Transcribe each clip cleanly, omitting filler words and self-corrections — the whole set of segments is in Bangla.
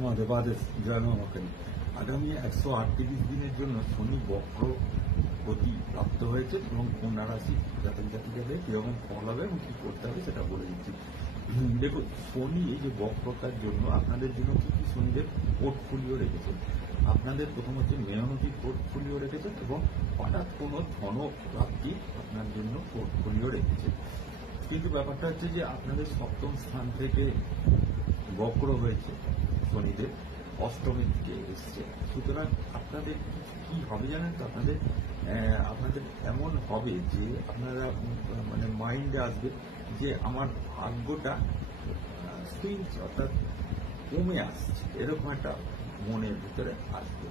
মহাদেবাদেশ জয় মহাকালী। আগামী 138 দিনের জন্য শনি বক্র গতি প্রাপ্ত হয়েছে এবং কন্যা রাশি জাতক জাতিকাদের কিরকম ফল হবে এবং কি করতে হবে সেটা বলে দিচ্ছি। দেখুন, শনি এই যে বক্রতার জন্য আপনাদের জন্য কি কি শনিদেব পোর্টফোলিও রেখেছেন। আপনাদের প্রথম হচ্ছে মেয়নতি পোর্টফোলিও রেখেছেন এবং হঠাৎ কোনো ধন প্রাপ্তি আপনার জন্য পোর্টফোলিও রেখেছেন। কিন্তু ব্যাপারটা হচ্ছে যে আপনাদের সপ্তম স্থান থেকে বক্র হয়েছে শনিদেব, অষ্টমীর দিকে এসছে। সুতরাং আপনাদের কি হবে জানেন তো, আপনাদের এমন হবে যে আপনারা মানে মাইন্ডে আসবে যে আমার ভাগ্যটা সুইংস অর্থাৎ কমে আসছে, এরকম একটা মনের ভিতরে আসবে।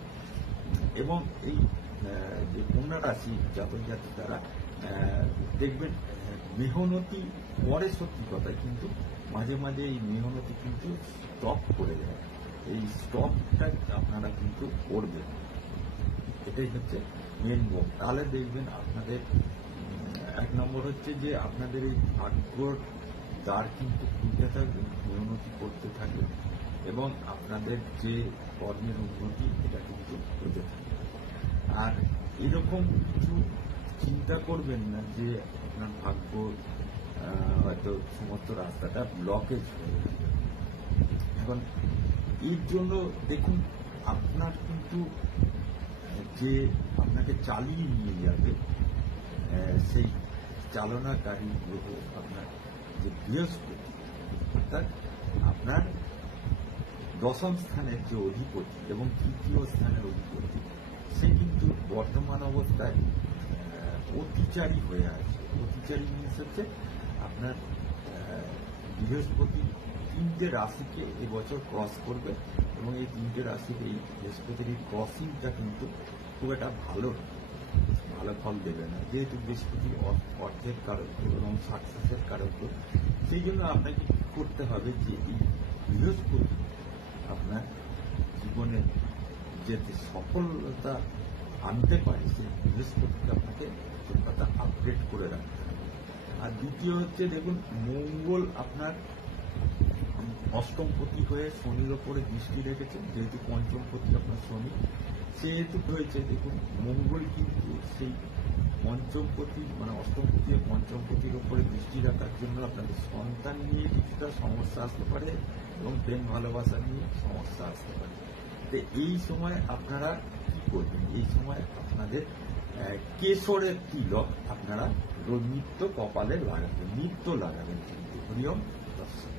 এবং এই যে কন্যা রাশি জাতক জাতিকারা দেখবেন মেহনতি পরে, সত্যি কথা, কিন্তু মাঝে মাঝে এই মেহনতি কিন্তু স্টপ করে দেয়। এই স্টপটা আপনারা কিন্তু করবেন, এটাই হচ্ছে মেন গোল। তাহলে দেখবেন আপনাদের এক নম্বর হচ্ছে যে আপনাদের এই ভাগ্যর দ্বার কিন্তু খুলতে থাকবে, মেহনতি করতে থাকবে এবং আপনাদের যে কর্মের উন্নতি এটা কিন্তু হতে থাকবে। আর এরকম কিছু চিন্তা করবেন না যে আপনার ভাগ্য হয়তো সমস্ত রাস্তাটা ব্লকেজ হয়ে যাবে। এখন এর জন্য দেখুন, আপনার কিন্তু যে আপনাকে চালিয়ে নিয়ে যাবে সেই চালনাকারী গ্রহ আপনার যে বৃহস্পতি, অর্থাৎ আপনার দশম স্থানের যে অধিপতি এবং তৃতীয় স্থানের অধিপতি, সে কিন্তু বর্তমান অবস্থায় অতিচারী হয়ে আছে। অতিচারী জিনিস হচ্ছে আপনার বৃহস্পতি 3টে রাশিকে এবছর ক্রস করবে এবং এই 3টে রাশির এই বৃহস্পতির এই ক্রসিংটা কিন্তু খুব একটা ভালো ফল দেবে না, যেহেতু বৃহস্পতি অর্থের কারক এবং সাকসেসের কারক। সেই জন্য আপনাকে কি করতে হবে যে এই বৃহস্পতি আপনার জীবনে যাতে সফলতা আনতে পারে, সেই বৃহস্পতিকে আপনাকে কথা আপডেট করে রাখতে হবে। আর দ্বিতীয় হচ্ছে দেখুন, মঙ্গল আপনার অষ্টমপতি হয়ে শনির ওপরে দৃষ্টি রেখেছে, যেহেতু পঞ্চমপতি আপনার শনি, সেহেতু হয়েছে দেখুন মঙ্গল কিন্তু সেই পঞ্চমপতি মানে অষ্টমপতি পঞ্চমপতির ওপরে দৃষ্টি রাখার জন্য আপনাদের সন্তান নিয়ে কিছুটা সমস্যা আসতে পারে এবং প্রেম ভালোবাসা নিয়ে সমস্যা আসতে পারে। তো এই সময় আপনারা কি করবেন, এই সময় আপনাদের কেশরের তিলক আপনারা নিত্য কপালে লাগাবেন, নিত্য লাগাবেন কিন্তু। হরিওম দর্শক।